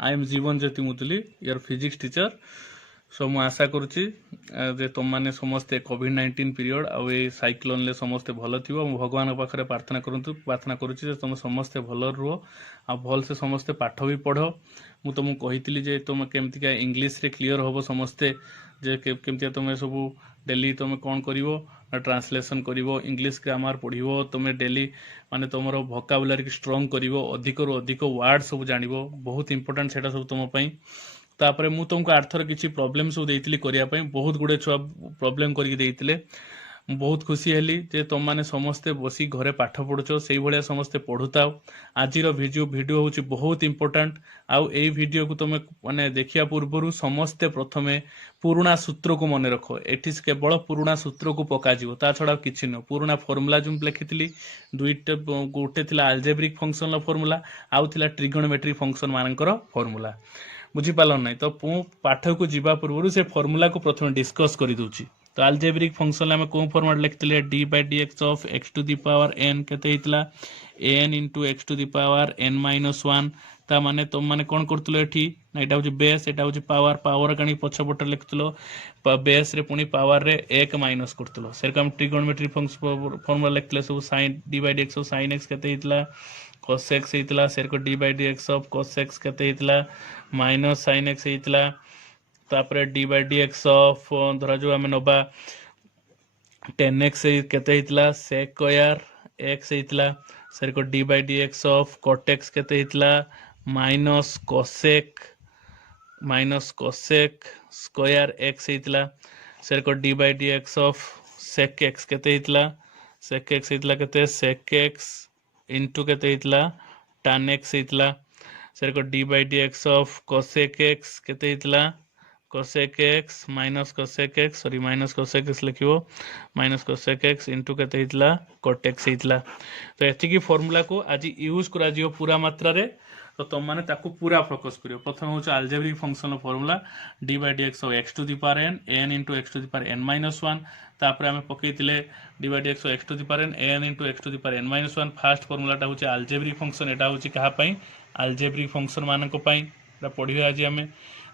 I am Jeevan Jyoti Muduli your physics teacher. सो मु आशा करुच्ची जे तुम मैंने समस्ते कोविड-19 पीरियड आउ ए साइक्लोन ले समस्ते भल थी। भगवान पाखे प्रार्थना प्रार्थना करुच्ची तुम समस्ते भल रुह आ भल से समस्ते पाठ भी पढ़। मु तुमको कही जे तुम केमतिका इंग्लिश रे क्लियर हम समस्ते जे केमतिया तुम सब डेली तुम कौन कर ट्रांसलेशन कर इंग्लिश ग्रामर पढ़ो तुम डेली माने तुम वोकाबुलरी स्ट्रॉन्ग कर अधिक रु अधिक वर्ड सब जान बहुत इंपोर्टेंट सेटा सब तुम तापर मु तुमको आर्थर किसी प्रोब्लेम सब देइतिली करिया पई बहुत गुडे छुआ प्रोब्लेम करके देइतिले बहुत खुशी हेली जे तुम माने समस्ते बसी घरे पाठ पढ़ुछ से भाया समस्ते पढ़ुताओ। आज वीडियो हूँ बहुत इंपोर्टेंट आउ ए वीडियो को तुम माने देखिया पूर्व समस्ते प्रथमे पुराणा सूत्र को मन रख एटी केवल पुराणा सूत्र को पकाजिव ता छड़ा किछि न पुराणा फॉर्मूला जो लिखिथिली दुईटा गोटे थिला अल्जेब्रिक फंक्शन फॉर्मूला आउ थिला ट्रिगोनोमेट्रिक फंक्शन मानकर फॉर्मूला बुझीपाल ना तो पाठ को जीवा पूर्व से फॉर्मूला को प्रथम डिस्कस कर दूची। तो अल्जेब्रिक फंक्शन में कौन फॉर्मूला लिखते d by d x of x to the power n केते n into x to the power n minus one ता माने तुम माने कौन करतलो एठी ना एटा होची बेस एटा होची पावर पावर कानी पछपट लिखतलो बेस रे पुनी पावर रे 1 माइनस करतलो सेरकम ट्रिगोनोमेट्रिक फॉर्मूला लिखतले सब sin d by d x of sin x केते हितला cos x हितला सेरको d by d x of cos x केते हितला माइनस sin x हितला तापर d by d x of धरा जो आम नबा 10x केते हितला sec स्क्वायर x हितला सर को d by d x of cot x केते हितला माइनस cosec स्क्वायर x हितला सर को d by d x of sec x केते हितला sec x हितला केते sec x इंटू केते हितला tan x हितला सर को d by d x of cosec x केते हितला cosec x minus cosec x sorry minus cosec x लिखियो माइनस cosec x इंटू केते हितला cot x हितला। तो एति की फार्मूला को आज यूज करा जियो पूरा मात्रा रे तो तुम माने ताकू पूरा फोकस करियो। प्रथम होछ algebraic function formula d by d x of x to the power n n into x to the power n minus one तापर आमे पकेइतिले d by d x of x to the power n into x to the power n minus one first फार्मूलाटा होछ algebraic function एटा होछ कहा पई algebraic function मानक पई एटा पढिबे आज आमे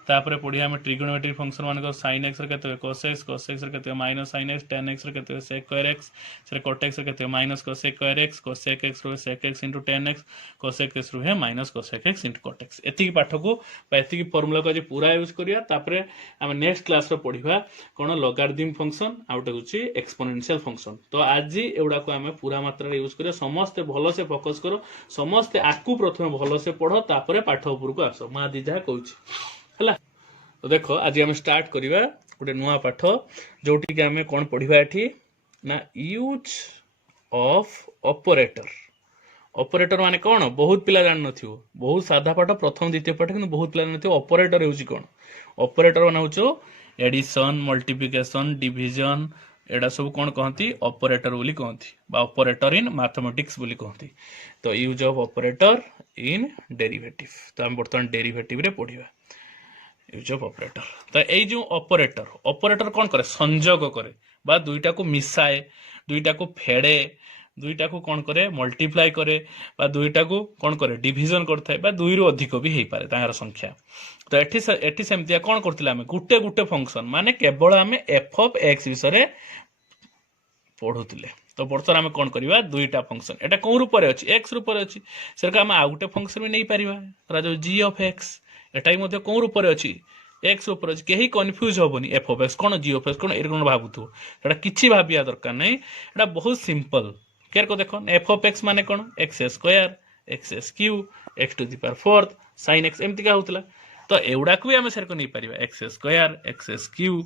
तापर पढ़िया आम ट्रिगोनोमेट्रिक फंक्शन मान sin x के cos x के minus sin x tan x के sec स्क्वायर x से cot x के minus cosec square x cosec x रो sec x into tan x cosec x रो है minus cosec x into cot x एति पाठ को एति formula को आज पूरा यूज करिया। तापर आम नेक्स्ट क्लास रो पढ़िबा कोन लॉगरिथम फंक्शन आउट होची एक्सपोनेंशियल फंक्शन। तो आज एउडा को आम पूरा मात्रा रे यूज करिया समस्त भलो से फोकस करो समस्त आकु प्रथम भलो से पढ़ो तापर पाठ ऊपर को आसो मा दिजा कहूची हला। तो देखो आज आम स्टार्ट करिबा गोटे नुआ पाठ जोटी के आम कौन पढ़िबा एठी ना यूज ऑफ ऑपरेटर। ऑपरेटर माने कौन बहुत पिला जान नथियो बहुत साधा पाठ प्रथम द्वितीय पाठ किंतु बहुत पिला नथियो ऑपरेटर हेउची कौन ऑपरेटर माने होचो एडिशन मल्टीप्लिकेशन डिवीजन एडा सब कौन कहती ऑपरेटर बोली कहती बा ऑपरेटर इन मैथमेटिक्स बोली कहती। तो use of operator in derivative तो हम बर्तमान डेरिवेटिव रे पढ़िबा यूज ऑफ ऑपरेटर। तो यही जो ऑपरेटर ऑपरेटर कौन करे संयोग करे बा दुईटा को मिसाए दुईटा को फेड़े दुईटा को कौन करे मल्टीप्लाई करे बा दुईटा को कौन करे डिवीजन करथाय बा दुई रु अधिक भी हेई पारे ताहार संख्या। तो एठी सेमतिया कौन करथिला हमें गुटे गुटे फंक्शन माने केवल हमें एफ ऑफ एक्स विषय पढ़ुतिले। तो बर्तमान आम कौन करवा दुईटा फंक्शन एटा कौ रूप अच्छी एक्स रूप अच्छी सेटा आम आउ गोटे फंक्शन भी नहीं पारिबा जो जी ऑफ एक्स एटा कौ रूप अच्छी एक्स रूप अच्छी कहीं कन्फ्यूज हेनी एफ ऑफ एक्स कौन जी ऑफ एक्स कौन ए कौन भावुथो एटा किछि भाबिया दरकार नहीं एटा बहुत सिंपल केयर को देखो एफ ऑफ एक्स माने कौन x square x cube x to the power fourth sin x एमती का होतला। तो एउडा को भी आम सेरको नहीं पारिबा x square x cube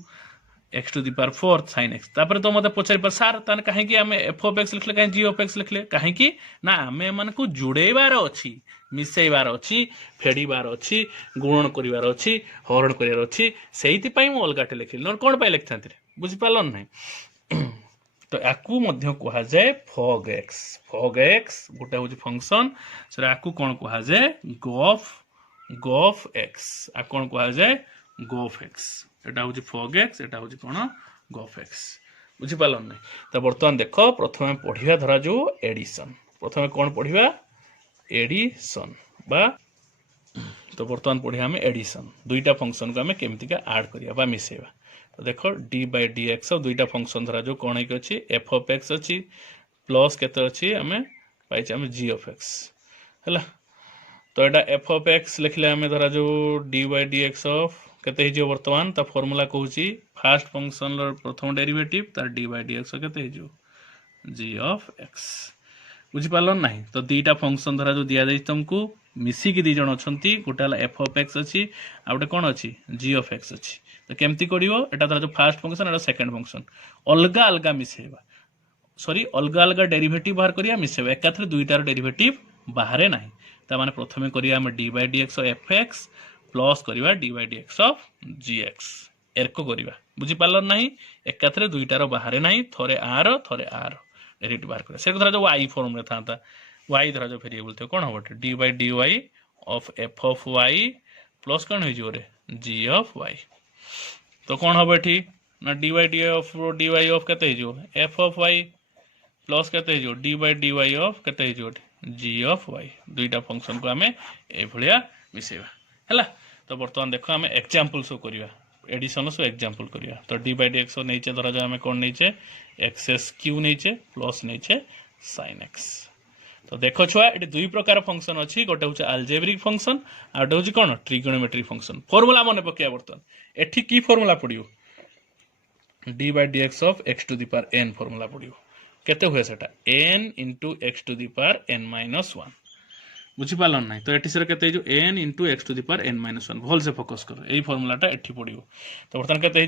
x to the power fourth sin x तापर तो मते पचारि पर सार ताने काहे कि आमे f ऑफ x लिखले काहे g ऑफ x लिखले काहे कि ना आमे मन को जुड़ेबार अछि मिसेइबार अछि फेडीबार अछि गुणन करिवार अछि हरण करिवार अछि सेहिति पई मु अलगाटे लिखिल न कोन पई लिखथांती बुझि पालन नै। तो आकु मध्य कहा जाए fog x गोटे होची फंक्शन से आकु कोन कहा जाए गोफ x आ कोन कहा जाए गोफ x एटा होची fog x एटा होची कोन गोफ x बुझि पालन नै। तो वर्तमान देखो प्रथमे पढिबा धरा जो एडिशन प्रथमे कोन पढिबा एडिशन बा तो बर्तमान पढ़िया आम एडिशन दुईटा फंक्शन को आम केमती आड करिया मिसेबा तो देख डी बाई डी एक्स दुईटा फंक्शन धरा जो कौन है अच्छी एफ ऑफ एक्स अच्छी प्लस केते अच्छी आम पाइछे आम जी ऑफ एक्स है तो यहाँ एफ ऑफ एक्स लिखले आम धरा जो D by d x of केते हो बर्तमान ता फॉर्मूला कहूँ फास्ट फंक्शन प्रथम डेरिवेटिव तार डी बाई डी एक्स केते हो जी ऑफ एक्स बुझीपार ना तो दीटा फंक्शन धरा जो दि जाए तुमको मिसिकी दी जन अच्छा गोटे एफ ऑफ एक्स अच्छी आ गोटे कौन अच्छी जी ऑफ एक्स अच्छी तो केमती कर धरा जो फास्ट फंक्शन एटा सेकेंड फंक्शन अलग अलग मिसेबा सॉरी अलग अलग डेरिवेटिव बाहर करिया मिसेबा एकाथरे दुईटार डेरिवेटिव बाहर ना ताने प्रथमे करिया हम d by d x f x plus करिया d by d x of g x एरको करिया बुझीपार ना एकाथरे दुईटार बाहर ना थरे आर डेरिवेटिव बाहर करिया से धरा जो वाई फॉर्म रे था वाई धरा जो वेरिएबल थे कौन हम d by d y of f of y plus कौन हो जी ऑफ वाई तो कौन हम ये ना d by d y of केते एफ ऑफ वाई प्लस केते d by d y of केते जी ऑफ वाई दुईटा फंक्शन को आम ये मिसेबा है तो बर्तमान देख आम एग्जांपल सो करिया एडिशन सो एग्जांपल करिया तो डी बाई डी एक्स नहीं धरा जो आम कौन नहीं एक्स क्यू नहीं प्लस नहीं साइन एक्स तो देख छुआ ये दुई प्रकार फंक्शन अच्छी गोटे हूँ आलजेब्रिक फंक्शन आ गोटे हूँ कौन ट्रिगोनोमेट्रिक फंक्शन फॉर्मूला मन पकड़ा बर्तमान एठी की फॉर्मूला पड़ो d by d x of x to the power n formula पड़ो केते हुए सेटा n into x to the power n minus one बुझीपार ना तो ये केते n into x to the power n minus one भल से फोकस कर यही फॉर्मूलाटा एठी पड़ो तो बर्तमान केते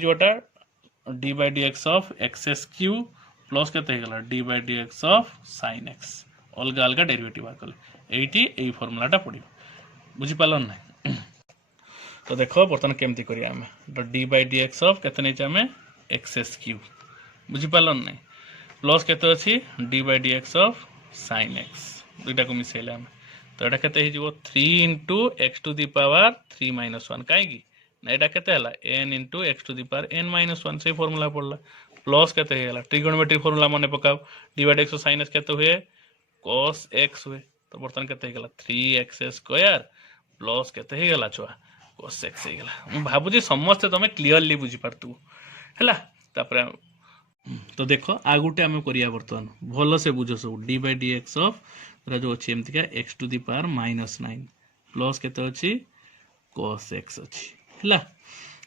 d by d x of x cube plus केते d by d x of sine x अलग अलग डेरिवेटिव बाहर कले यही फॉर्मूलाटा पड़ो बुझीपार ना तो देख बर्तमान केमती करिया आम तो d by d x of केते नहीं आम एक्स क्यू बुझीपार ना प्लस केते अच्छी d by d x of sine x दुईटा को मिसेले आम तो यहाँ केते हो 3 into x to the power 3 minus one कहीं ना यहाँ केते n into x to the power n minus one से फॉर्मूला पड़ला प्लस केते ट्रिगोनोमेट्रिक फॉर्मूला मन पकाओ d by d x sine x केते हुए cos x हुए तो बर्तमान केते 3x स्क्वायर प्लस केते छुआ cos x भावुँ समस्ते तुम क्लीयरली बुझी पारतु है तो देख आ गोटे आम करिया बर्तमान भल से बुझ सब d by d x of जो अच्छी एमतीका x to the power -9 plus केते अच्छी cos x अच्छी है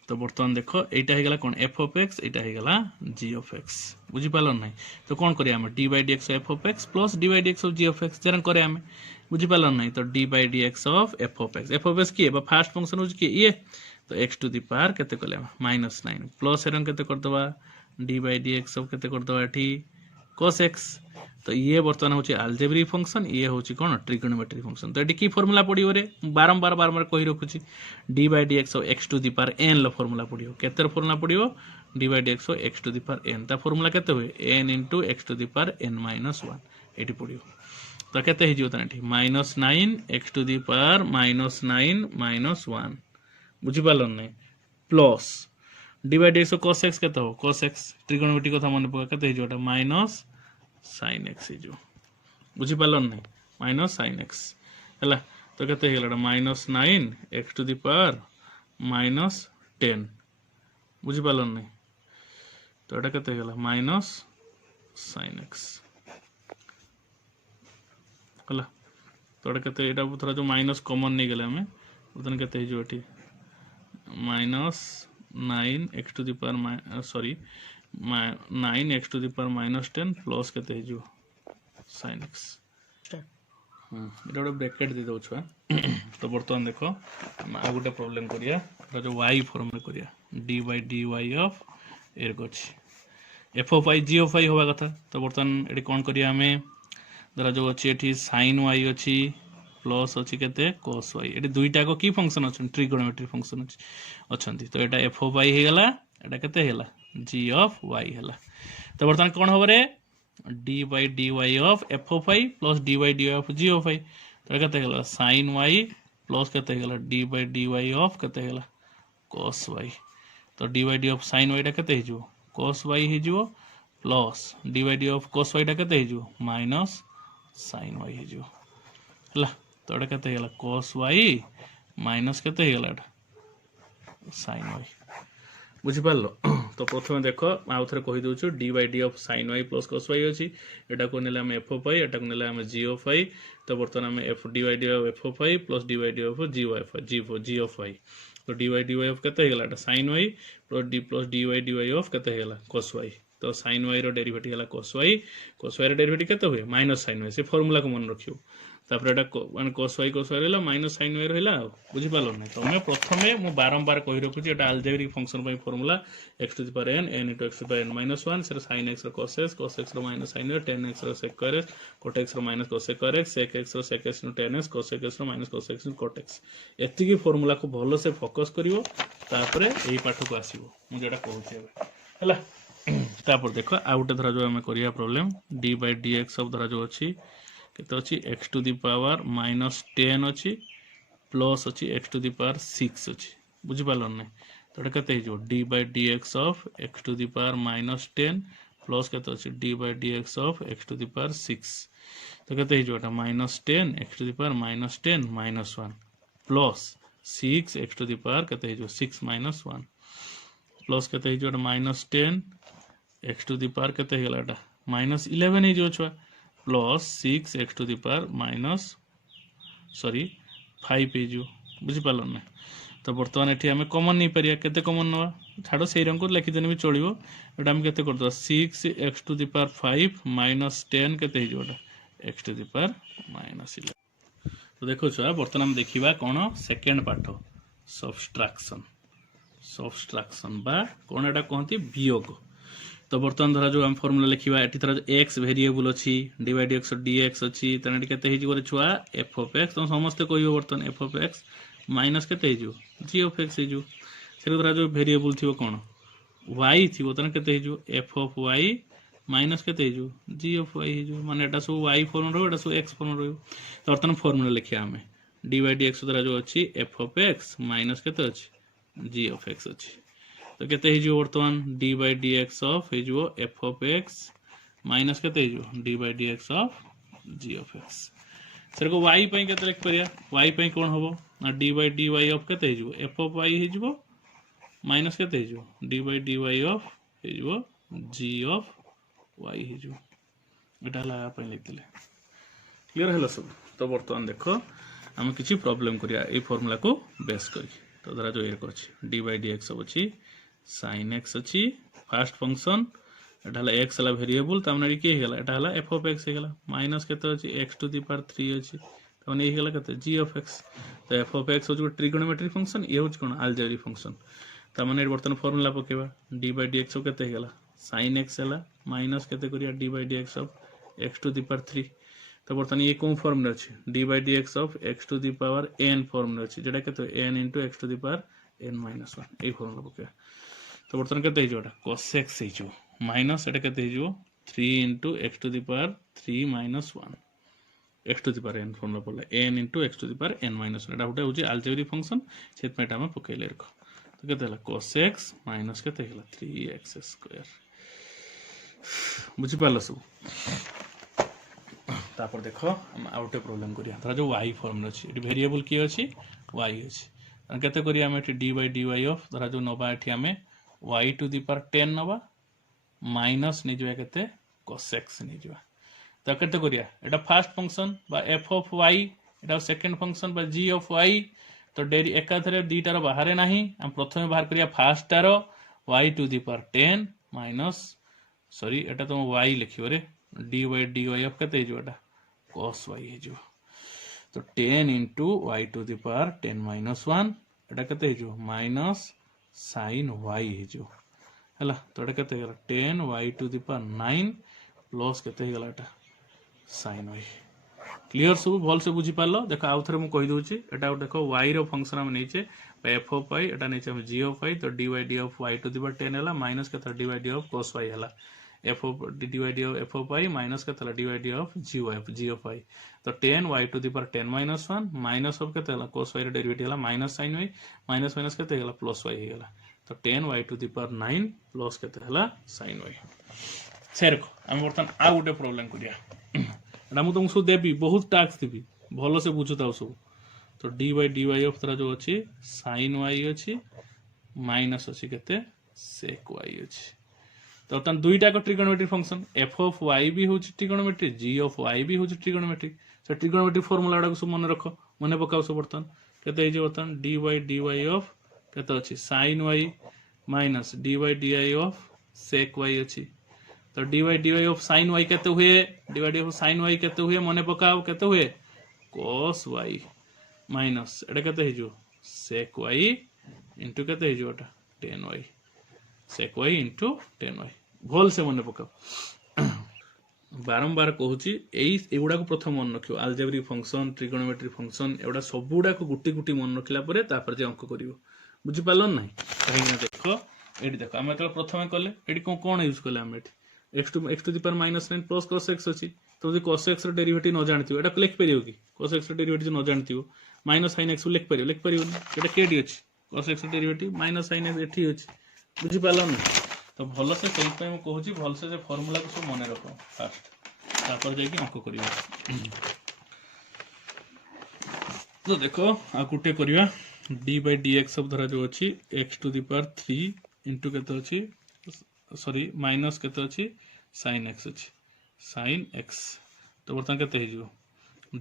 तो बर्तमान देख यहाँ कौन एफ ऑफ एक्स यहाँ जी ऑफ एक्स बुझीपार ना तो कौन करिया हम d by d x f of x plus d by d x of g of x जरा करे आम बुझीपार ना तो d by d x of f of x किए फास्ट फंक्शन हो किए तो एक्स टू दी पावर केते कले -9 प्लस एरंग केते करदबा d by d x of केते करदबा एठी cos x तो ये बर्तमान हूँ आलजेब्रिक फंक्शन ये हूँ कौन ट्रिगोनोमेट्रिक फंक्शन तो ये की फॉर्मूला पड़ो रे बारंबार कही रखुची d by d x x to the power n formula पड़ो केते फॉर्मूला पड़ो d by d x x to the power n ता फॉर्मूला केते हुए n into x to the power n minus one ये पड़ो तो केते -9 x to the power -9 minus one बुझीपार ना plus d by d x cos x केते हो cos x ट्रिगोनोमेट्रिक कथा मन पका केते हो माइनस साइन एक्स बुझीपार ना माइनस साइन एक्स है तो केते -9 एक्स टू दी पावर -10 बुझीपार ना तो ये केते माइनस साइन एक्स है तो ये यहाँ थोड़ा जो माइनस कॉमन नहीं गले आम बर्तमान केते -9 x to the power sorry 9 x to the power -10 plus केते साइन एक्स गोटे ब्रैकेट दे दो छुआ तो बर्तमान देख आ गोटे प्रॉब्लम करिया जो वाई फॉर्म में करिया d by d y of एर अच्छी f of i g of i हवा कथा तो बर्तमान ये कौन करिया आम धरा जो अच्छी ये साइन वाई अच्छी प्लस अच्छी केते cos y ये दुईटा को की फंक्शन अच्छा ट्रिगोनोमेट्रिक फंक्शन अच्छा तो यहाँ एफ ऑफ आई होगा यहाँ केते जी ऑफ वाई है तो बर्तमान कौन हम रे d by d y of f of i plus d by d y of g of i तो केते साइन वाई प्लस केते d by d y of केते cos y तो d by d of sine y केते cos y हो plus d by d of cos y केते minus sine y है तो ये केते cos y माइनस केते हेगला एटा sin y बुझिपाल। तो प्रथम देख आउ थे कही दूँ D by d of sin y plus cos y अच्छी एटा को नेले एफ ऑफ y एटा को नेले g ऑफ y। तो बर्तमान आम f d by d of f of y plus d by d of g of y। तो d by d y of केते हेगला एटा sin y plus d by d y of केते हेगला cos y। तो sin y रो derivative हेला cos y रो डेरिवेटिव केते हुए माइनस sin y से फॉर्मूला को मन रखियो। तापर एटा माने cos y रहला माइनस sin y रहला बुझि पालो नै। तमे प्रथमे मु बारंबार कहि रखुची एटा अलजेब्रिक फंक्शन पई formula x to the power n into x to the power n minus 1 से sin x रो cos x रो minus sin y tan x रो sec x cot x रो minus cos x sec x रो sec x into tan x cos x रो minus cos x into cot x। एति की formula को भलो से focus करिवो तापर एही पाठ को आसीबो मु जेटा कहूची एबे हला। तापर देखो आउटे धरा जो हमें करिया problem d by dx of धरा जो अछि केते अछि x टू द पावर -10 अछि प्लस अछि x टू द पावर 6 अछि बुझि पालो नै। तो एटा केते हिजो d by dx of x to the power -10 plus केते अछि d by dx of x to the power 6। तो केते हिजो एटा -10 x to the power -10 -1 plus 6 x to the power केते हिजो 6 -1 प्लस केते हिजो एटा -10 x टू द पावर केते हेला एटा -11 हिजो छुआ plus 6 x to the power -5 हिजो बुझि पालो नै। तो बर्तमान एठी हमें कॉमन नहीं परिया केते कॉमन नवा छाड़ो सेही रंग को लिखि देने भी चलिबो। एटा हम केते कर दो 6 x टू द पावर 5 -10 केते हिजो एटा x टू द पावर -11। तो देखो छुआ बर्तमान हम देखिबा कोन सेकंड पाठ सबट्रैक्शन बा कोन एटा कहंती वियोग। तो बर्तमान धरा जो हम फार्मूला लिखिबा एठी धरा x वेरिएबल अछि dy dx dx अछि तने एठी केते हिजो छुआ f of x। तो समस्त कहियो बर्तमान f of x माइनस केते हिजो g of x हिजो से धरा जो वेरिएबल थिबो कोन y थिबो तने केते हिजो f of y माइनस केते हिजो g of y हिजो माने एटा सब y फॉर्म रो एटा सब x फॉर्म रो। तो बर्तमान फार्मूला लिखिया हमें dy dx धरा जो अछि f of x माइनस केते अछि g of x अछि। तो केते हिजो बर्तमान d by dx ऑफ हिजो f of x माइनस केते हिजो d by dx of g of x। Sir को y पई केते लिख परिया y पई कोन होबो ना d by dy ऑफ केते हिजो f of y हिजो माइनस केते हिजो d by dy ऑफ हिजो g of y हिजो एटा ला पई लिख दिले क्लियर हला सब। तो बर्तमान देखो हम किछि प्रॉब्लम करिया ए फार्मूला को बेस करी। तो धरा जो ए अछि d by dx सब अछि sin x अछि फर्स्ट फंक्शन एटा हला x हला वेरिएबल तामने के हेला एटा हला f of x हेला माइनस केते अछि x टू द पावर 3 अछि तामने हेला केते g of x। तो f of x होज ट्रिगोनोमेट्रिक फंक्शन ए होज कोन अलजेब्रिक फंक्शन तामने बर्तन फार्मूला पकेबा d by dx केते हेला sin x हेला माइनस केते करिया d by dx of x to the power 3। तो बर्तन ये कोन फॉर्म रे अछि d by dx of x to the power n form रे अछि जेटा केते n into x to the power n minus 1 ए फॉर्मूला पकेबा। तो बर्तन केते हिजो एटा cos x हिजो माइनस एटा केते हिजो 3 into x to the power 3 minus 1 x to the power n formula पड़ला n into x to the power n minus 1 एटा होटे होची अलजेब्रिक फंक्शन सेत में एटा हम पकेले रखो। तो केते हला cos x माइनस केते हला 3x स्क्वायर बुझि पालो सब। तापर देखो हम आउटे प्रॉब्लम करिया धरा जो y फॉर्म अछि एटी वेरिएबल की अछि y अछि केते करिया हम एटी dy dy ऑफ धरा जो नबा एटी हमें y टू द पावर 10 नबा माइनस नै जवा केते cos x नै जवा। तो केते करिया एटा फर्स्ट फंक्शन बा f of y एटा सेकंड फंक्शन बा g of y। तो डेरी एकाथरे दीटार बाहर नाही हम प्रथमे बाहर करिया फर्स्ट टार y to the power 10 minus sorry एटा तो y लिखियो रे dy dy ऑफ केते जवा एटा cos y हे जवा। तो 10 into y to the power 10 minus 1 एटा केते हे जो माइनस sin y हे जो हला। तो एटा केते गेला 10 y to the power 9 plus केते हे गेला एटा sin y। क्लियर सब भल से बुझी पालो। देखो आउ थरे मु कहि दोची एटा देखो y रो फंक्शन हम नेचे f of y एटा नेचे हम g of y। तो dy d of y to the power 10 हला माइनस केते dy d of cos y हला f of dy d of f of y minus केते dy d of g of y। तो 10 y to the power 10 minus 1 minus of केते हला cos y रो derivative हला minus sin y minus minus केते हला plus y हेला। तो 10 y to the power 9 plus केते हला sin y। सेरको हम बर्तन आ गुटे प्रॉब्लम करिया एटा मु तुमको देबी बहुत टास्क देबी भलो से बुझताओ सब। तो d by d y of तरह जो अच्छी साइन वाई अच्छी माइनस अच्छी केते सेक वाई अच्छी। तो बर्तमान दुईटा trigonometric function f of y भी हूँ ट्रिगोनोमेट्रिक जी ऑफ वाई भी हूँ ट्रिगोनोमेट्रिक। से ट्रिगोनोमेट्रिक फॉर्मूला गुड़ा सब मन रख मन पकाओ सब बर्तमान केते बर्तमान d by d y of केते अच्छी sine y minus d by d y of sec y अच्छी। तो d by d y of sine y केते हुए d by d of sine y केते हुए मन पकाओ केते हुए cos वाई माइनस एटा केते हिजो sec वाई इनटू केते हिजो एटा tan y sec y into tan y भल से मन पकाओ। बारंबार कहूची एगुड़ा को प्रथम मन रखियो अलजेब्रिक फंक्शन ट्रिगोनोमेट्रिक फंक्शन एगुड़ा सबुड़ा को गुटी गुटी मन रखिला परे तापर जे अंक करिवो बुझि पालन नाही। कहीं देखो एडी देखो हम तो प्रथम कले एडी कोन यूज कले हम AD x to the power -9 plus cos x अछि। तो जे cos x रो डेरिवेटिव न जानथियो एटा लिख परियो कि cos x रो डेरिवेटिव न जानथियो माइनस sin x लिख परियो एटा केडी अछि cos x रो डेरिवेटिव माइनस sin x एठी अछि बुझि पालन। तो भल से सेही पे हम कहूची भल से जे फार्मूला को सब मने रखो फास्ट तापर जे कि अंक करियो। तो देखो आ गुटे करिया d by dx सब धरा जो अछि x to the power 3 into केते अछि सॉरी माइनस केते अछि sin x अछि sin x। तो बर्तन केते हे जो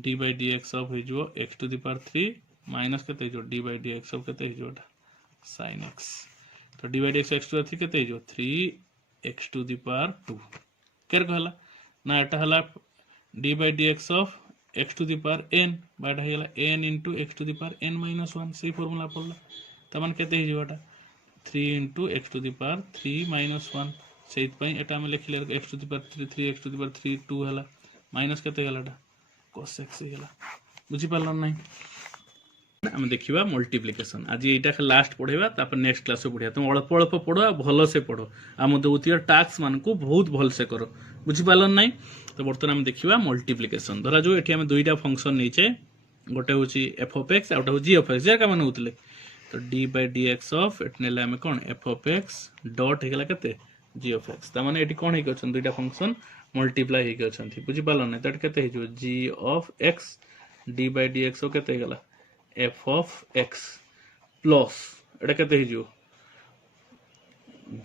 d by dx ऑफ हे जो x to the power 3 minus केते जो d by dx ऑफ केते हे जो sin x। तो d by dx x to the 3 केते हे जो 3 x to the power 2 केर कहला ना एटा हला d by dx of x to the power n बाटा हेला n into x to the power n minus 1 से फार्मूला पड़ला तमन केते हे जो एटा 3 into x to the power 3 minus 1 सेइत पई एटा हम लिखले x to the power 3 3x to the power 3 2 हला माइनस केते हला एटा cos x हला बुझि पालन नै। हम देखिबा मल्टीप्लिकेशन आज एटा लास्ट पढेबा तापर नेक्स्ट क्लास में पढिया तुम अल्प अल्प पढो भलो से पढो हम दोतिया टास्क मान को बहुत भल से करो बुझि पालन नै। तो बर्तमान हम देखिबा मल्टीप्लिकेशन धरा जो एठी हम दुईटा फंक्शन नीचे गोटे होची f of x आउटा हो g of x जे का माने होतले। तो d by dx ऑफ एट नेला हम कोन f of x डॉट हेगला केते g of x ता माने एठी कोन हे कछन दुईटा फंक्शन मल्टीप्लाई हे कछन थी बुझि पालन नै। तट केते हे जो g of x d by dx ओ केते हेगला f of x plus iota केते हे जो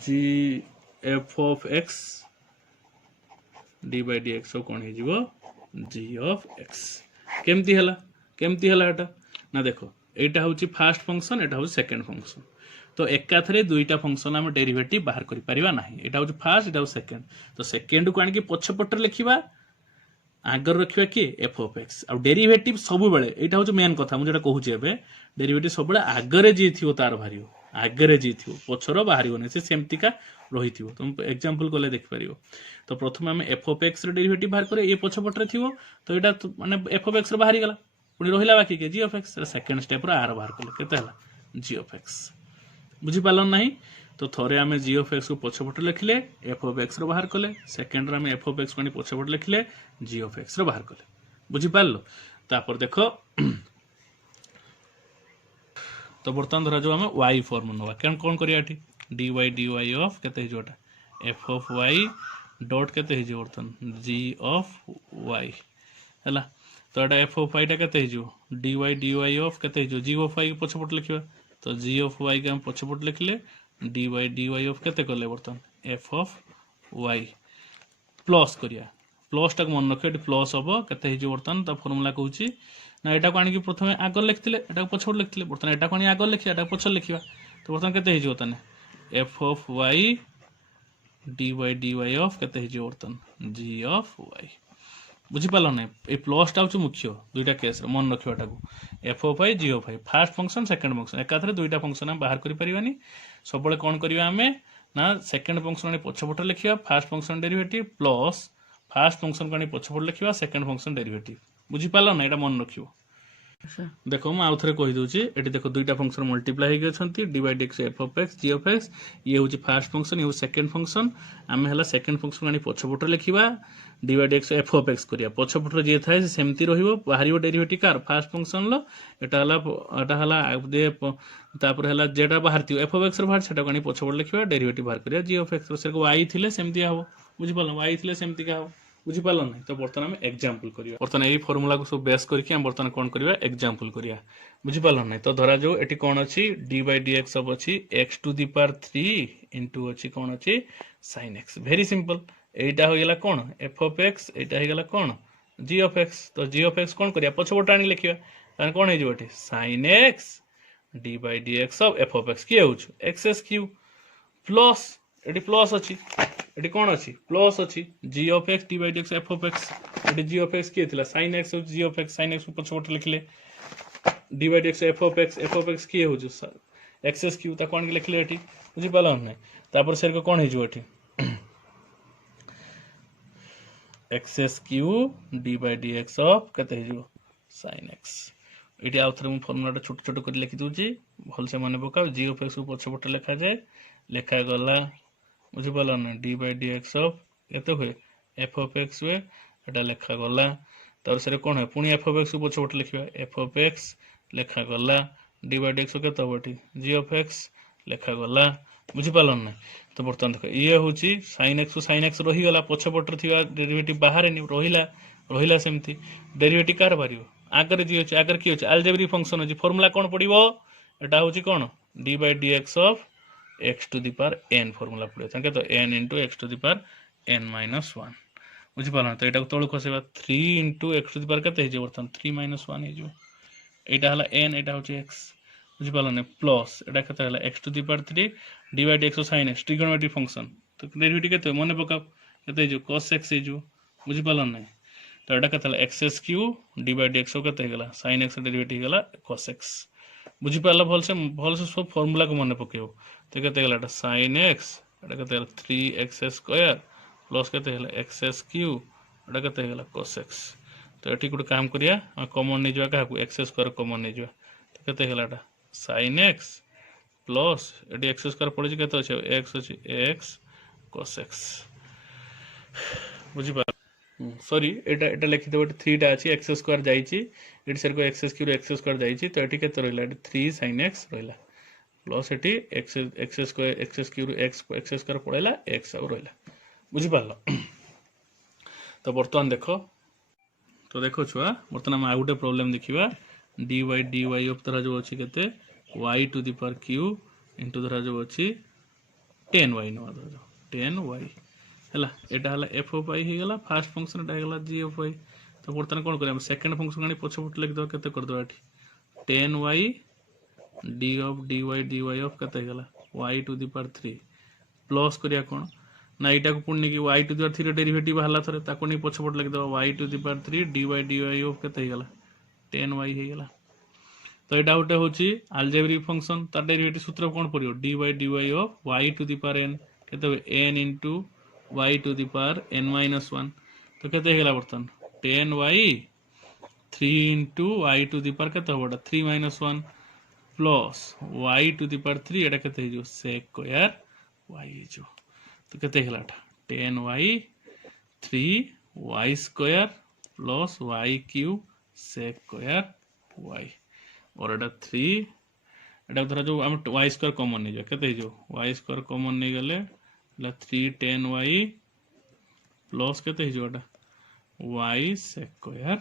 g f of x d by dx ओ कोन हे जो g of x केमती हला एटा ना देखो एटा होची फर्स्ट फंक्शन एटा होची सेकंड फंक्शन। तो एकाथरे दुईटा फंक्शन हम डेरिवेटिव बाहर करि परिबा नाही एटा होची फर्स्ट एटा होची सेकंड। तो सेकंड को आनि के पछ पटर लिखिबा आगर रखिबा कि f of x आ डेरिवेटिव सब बेले एटा होची मेन कथा मु जेटा कहूची एबे डेरिवेटिव सब बेले आगरे जे थियो तार भारियो आगरे जे थियो पछरो बाहरियो नै से सेमती का रहिथियो। तुम एग्जांपल कोले देख परियो। तो प्रथम हम f of x रो डेरिवेटिव बाहर करे ए पछ पटरे थियो तो एटा माने f of x रो बाहरी गला पुनी रहिला बाकी के g of x second step रो आर बाहर कले केते हला g of x बुझि पालन नाही। तो थोरे आमे g of x को पछ पटरे लिखले f of x रो बाहर कले सेकंड रो आमे f of x को पछ पटरे लिखले g of x रो बाहर कले बुझि पारलो। तापर देखो तो बर्तमान धरा जो आमे y फॉर्म नवा केन कोन करिया एठी dy dy ऑफ केते हे जोटा f of y डॉट केते हे जो बर्तमान g of y हला। तो एटा f of y टा केते हे जो dy dy ऑफ केते हे जो g of y पछ पट लिखिबा। तो g of y के हम पछ पट लिखले dy dy ऑफ केते करले बर्तमान f of y प्लस करिया प्लस टा मन रखे एटी प्लस हबो केते हे जो बर्तमान ता फार्मूला कहूची ना एटा को आनि कि प्रथमे आगर लिखथिले एटा को पछ लिखथिले बर्तमान एटा को आनि आगर लिखिया एटा पछ लिखिबा। तो बर्तमान केते हे जो तने f of y dy dy of केते हे जो बर्तमान g of y बुझि पालो नै ए प्लस टा होची मुख्य दुईटा केस रे मन रखियो एटा को f of y g of y first function second function एकाथरे दुईटा फंक्शन हम बाहर करि परिबानी सब बेले कोन करिवा हमें ना सेकंड फंक्शन ने पछ पट लिखिया first function derivative plus first function को पछ पट लिखिया सेकंड फंक्शन डेरिवेटिव बुझि पालो नै एटा मन रखियो। देखो मैं आउ थे कही दूची एटी देखो दुईटा फंक्शन मल्टीप्लाई हो गए d by d f of x g of x ये हूँ फर्स्ट फंक्शन ये सेकंड फंक्शन आम है सेकंड फंक्शन आनी पछपटे लिखा d by d x f of x करिया पछपटे जी थाए सेमती रहिबो बाहरिबो डेरिवेटिव कार फर्स्ट फंक्शन लो एटा हला दे तापर हला जेटा बाहरथियो एफ ऑफ एक्स रो बाहर सेटा कोनी पछपटे लिखिबा डेरिवेटिव बाहर करिया जी ऑफ एक्स रो से वाई थिले सेमती हबो बुझि पालो वाई थिले सेमती का हबो बुझिपाल ना तो बर्तमान आम एग्जांपल करिया बर्तमान एई फार्मूला को सब बेस करके हम बर्तमान कोन करिया एग्जांपल करिया बुझिपाल ना तो धरा जो एटी कोन अछि d by dx सब अछि x to the power 3 into अछि कोन अछि sin x वेरी सिंपल एटा हो गेला कोन f of x एटा हो गेला कोन g of x तो g of x कोन करिया पछबोटा आनी लिखिया तान कोन हे जोटी sin x d by dx of f of x के होछ x cube plus eighty plus अछि एटी कोन अछि प्लस अछि g of x d by dx f of x eighty g of x के थिला sin x और g of x sin x ऊपर छोट लिखले d by dx f of x के हो जो x क्यूब ता कोन के लिखले एटी बुझि पालो नै तापर सेर को कोन हे जो eighty x cube d by dx of कते हे जो sin x एटी आउ थरे मु फार्मूला छोट छोट कर लिखि दूची भल से माने पका g of x ऊपर छोट लिखा जाए लेखा गला बुझि पालो ना d by dx of केते होय f of x हुए एटा लेखा गला तार से कोन है पुनी f of x ऊपर छोट लिखिबा f of x लेखा गला d by dx केते होटी g of x लेखा गला बुझि पालो ना तो बर्तन देखो ये होची sin x रही गला पछपटर थिबा डेरिवेटिव बाहर नि रहिला सेमती डेरिवेटिव कार बारियो आगर जी होची आगर की होची अलजेब्रिक फंक्शन होची फार्मूला कोन पडिबो एटा होची कोन d by dx of x to the power n formula पड़े ताके तो n into x to the power n minus 1 बुझि पाला तो एटा तळु खसेबा 3 into x to the power कते हे जे बर्तन 3 minus 1 हे जो एटा हला n एटा होची x बुझि पाला ने प्लस एटा कते हला x to the power 3 divide x sin x trigonometric function तो डेरिवेटिव कते मने पका कते हे जो cos x हे जो बुझि पाला ने तो एटा कते हला x क्यूब डिवाइड x कते हे गला sin x डेरिवेटिव हे गला cos x बुझि पाला भल से सब फार्मूला को मने पकेओ तो कते गला एटा sin x एटा कते हला 3x स्क्वायर प्लस कते हला x क्यूब एटा कते हला cos x तो एठी गुड काम करिया कॉमन नै जवा का x स्क्वायर कॉमन नै जवा तो कते हला एटा sin x plus eighty x square पड़े कते अछि x अछि x cos x बुझि पाला सॉरी एटा लिखि देबो 3 टा अछि x स्क्वायर जाईची एटी सर को x स्क्वायर जाईची तो एटी कते रहला 3 sin x रहला plus eighty x square x cube x square पड़ेला x और रहला बुझि पाला तो बर्तमान देखो तो देखो छुआ बर्तमान हम आउटे प्रॉब्लम देखिबा dy ऑफ तरह जो अछि कते y to the power q into तरह जो अछि 10y नो 10y हला एटा हला f of y हे गला फर्स्ट फंक्शन एटा हे गला g of y तो बर्तमान कोन करिया हम सेकंड फंक्शन गानी पछपट लिख दो कते कर दो एठी 10y d of dy of कते हे गला y to the power 3 plus करिया कोन ना एटा को पुणी की y to the power 3 derivative हला थरे ताको नै पछपट लिख दो y to the power 3 dy of कते हे गला 10y हे गला तो एटा उटे होची अलजेब्रिक फंक्शन तार डेरिवेटिव सूत्र कोन पड़ियो dy of y to the power n केते n into y to the power n minus 1 तो केते हेला बर्तन 10y 3 into y to the power केते होबा 3 minus 1 plus y to the power 3 एटा केते जो sec square y जो तो केते हेला 10y 3y square plus y cube sec square y और एटा 3 एटा धरा जो हम y स्क्वायर कॉमन नै जो केते जो y स्क्वायर कॉमन नै गले 310y प्लस केते हे जोटा y sec square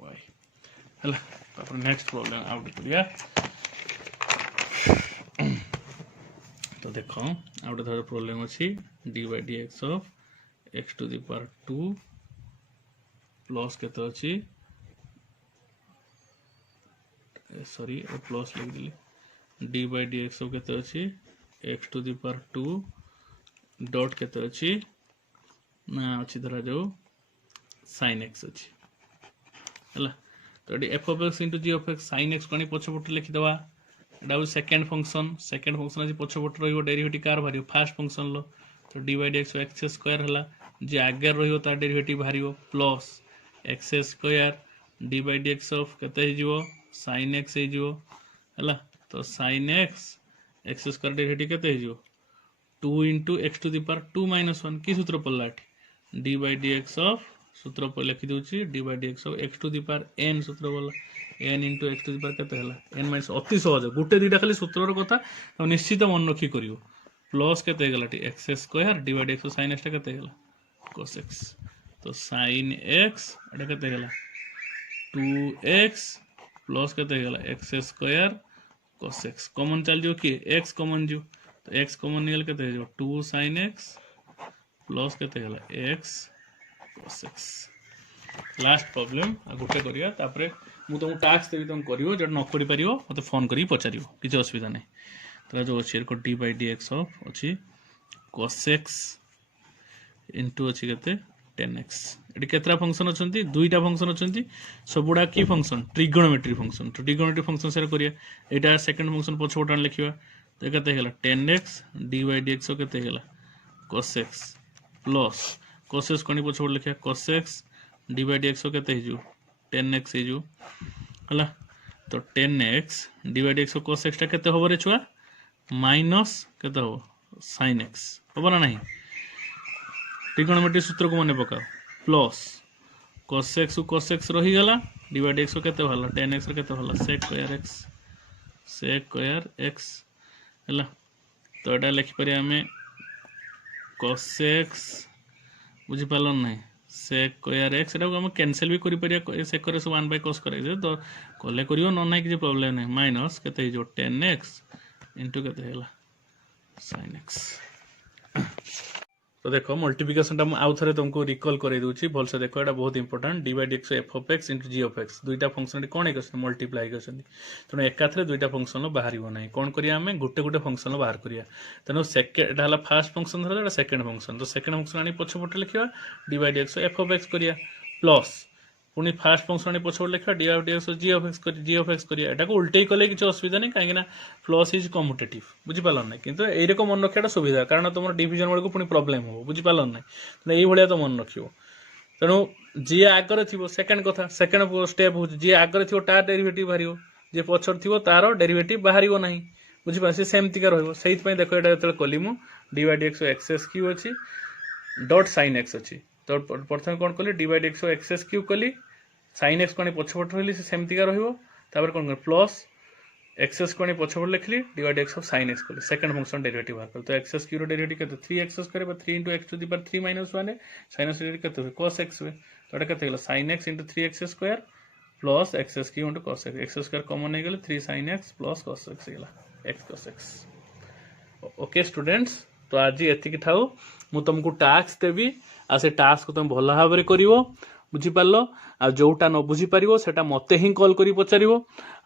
y हला तापर नेक्स्ट प्रॉब्लम आउट करिया तो देखो आउट धर प्रॉब्लम अछि d by dx of x to the power 2 plus केते अछि सॉरी प्लस लिख दिली d by dx of केते अछि x to the power 2 dot केते अछि ना अछि धरा जो sin x अछि हला तो AD f of x into g of x sin x कोनी पछपट लिखि दवा एडा सेकंड फंक्शन अछि पछपट रहियो डेरिवेटिव कार भारियो फर्स्ट फंक्शन लो तो d by dx x square हला जे आगे रहियो ता डेरिवेटिव भारियो plus x square d by dx of केते हे जिवो sin x हे जिवो हला तो sin x x square derivative केते हे जिवो 2 into x to the power 2 minus 1 की सूत्र पड़ला d by dx of सूत्र पर लिखि दोची d by dx of x to the power n सूत्र बोला n into x to the power केते हला n minus अति सहज गुटे दिटा खाली सूत्र रो कथा तो निश्चित मन रखी करियो प्लस केते गला x square d by dx sin x केते गला cos x तो sin x एटा केते गेला 2x प्लस केते गेला x square cos x common चल जो कि x कॉमन जो तो x कॉमन निकल केते जो 2 sin x प्लस केते गेला x cos x last problem आ गुटे करिया तापरे मु तुम टास्क देबी तुम करियो जड न करि परियो मते फोन करी पचारियो किछ असुविधा नै तो जो अछि को d/dx ऑफ अछि cos x इनटू अछि केते 10x एटी केतरा फंक्शन अछंती दुईटा फंक्शन अछंती सबुडा की फंक्शन ट्रिगोनोमेट्री फंक्शन तो ट्रिगोनोमेट्री फंक्शन सेर करिया एटा सेकंड फंक्शन पछोटान लिखिबा तो केते हेला 10x d/dx केते हेला cos x plus cos x कोनी पछोट लिखिया cos x d/dx केते हिजु 10x हिजु हला तो 10x d/dx cos x टा केते होबो रे छुआ माइनस केते हो sin x होबो ना नहीं ट्रिगोनोमेट्री सूत्र को मने पकाओ प्लस cos x रही गला d/dx केते होला 10x रे केते होला sec square x हला तो एटा लिखि परिया हमें cos x बुझी पालन नहीं sec square x एटा को हम कैंसिल भी करि परिया sec करे 1/cos करे तो कले करियो न नहीं कि प्रॉब्लम नहीं माइनस केते जो 10x इनटू केते होला sin x तो देखो मल्टीप्लिकेशन टा आउ थरे तुमको रिकॉल करे दूची भल से देखो एटा बहुत important d/dx f of x into g of x दुईटा फंक्शन कोन एक मल्टीप्लाई करछन तनो एका थरे दुईटा फंक्शन बाहरिबो नै कोन करिया हमें गुटे गुटे फंक्शन बाहर करिया तनो सेकंड एटा हला फर्स्ट फंक्शन धर एटा सेकंड फंक्शन तो सेकंड फंक्शन आनी पछ पटे लिखिबा d/dx f of x करिया प्लस पुनी फर्स्ट फंक्शन आनी पछ पटे लिखिबा d/dx g of x करिया एटा को उल्टेई कले किछ असुविधा नै काहे ना प्लस इज कम्यूटेटिव बुझी पालन नै किंतु एई रकम मन रखियाटा सुविधा कारण तुम डिवीजन वाला को पुनी प्रॉब्लम हो बुझी पालन नै तने एई भलिया तो मन रखियो तनो जी आगर थिबो सेकंड कथा सेकंड स्टेप हो जी आगर थिबो तार डेरिवेटिव बाहरियो जे पछर थिबो तारो डेरिवेटिव बाहरियो नाही बुझी पासे सेमति का रहइबो सेहित पय देखो एटा जतल कलिमु d/dx एक्स क्यू अछि डॉट sin x अछि तो प्रथम कोन कली d/dx एक्स क्यू कली sin x कोनी पछपट रहली से सेमति का रहइबो तापर कोन कर प्लस एक्स कोनी पछपट लिखली d/dx ऑफ sin x कली सेकंड फंक्शन डेरिवेटिव बाहर तो एक्स क्यू रो डेरिवेटिव केते 3x करे 3 x टू द पावर 3 - 1 है sin x डेरिवेटिव केते cos x वे तो एटा केते गेला sin x 3x square plus x Q into cos x square common हो गेले 3 sin x plus cos x गेला x cos x okay students तो आज एति कि थाउ मु तुमको टास्क देबी आ से टास्क तुम भल भाव में करिवो बुझी पारलो आ जोटा न बुझी पारिवो सेटा मते ही कॉल करी पचारिवो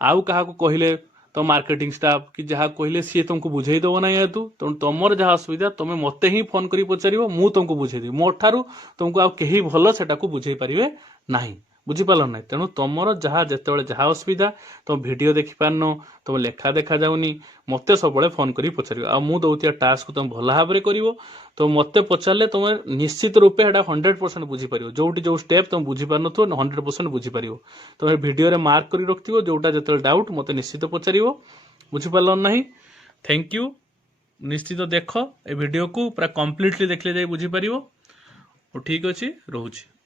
आउ काहा को कहिले तो मार्केटिंग स्टाफ कि जहाँ कहले सी तुमको बुझे दब ना हेतु तेणु तुम जहाँ असुविधा तुम मते ही फोन करी पचार मु तुमको बुझेदेवी मो ठारू तुमको आ कहीं भल से बुझे पारे ना बुझीपार ना तेणु तुम जहाँ जिते जहाँ असुविधा तुम वीडियो देखी पारन तुम लेखा देखा जाऊनी मत सब फोन करी पचार आ मु दौतिया टास्क को तुम भल भाव में कर तो मत पचारे तुम निश्चित रूपे 100% बुझीपार जो जो स्टेप तुम बुझीपार नो 100% बुझीपार तुम वीडियो मार्क कर रखिथ जोटा जो डाउट मत निश्चित पचार बुझीपार ना थैंक यू निश्चित देख ए वीडियो को पूरा कंप्लीटली देखले जाए बुझीपार ठीक अच्छे रोचे।